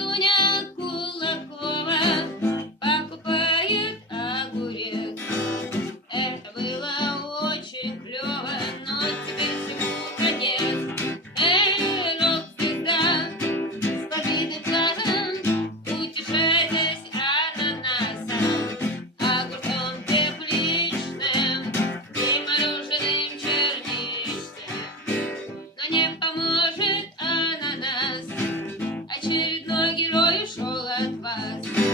Дуня Кулакова покупает огурец. Это было очень клево, но теперь всему конец. Эй, рок-звезда, с побитым глазом, утешайтесь ананасом, огурцом тепличным и мороженым черничным. Но не поможет ананас, очередной герой ушел от вас.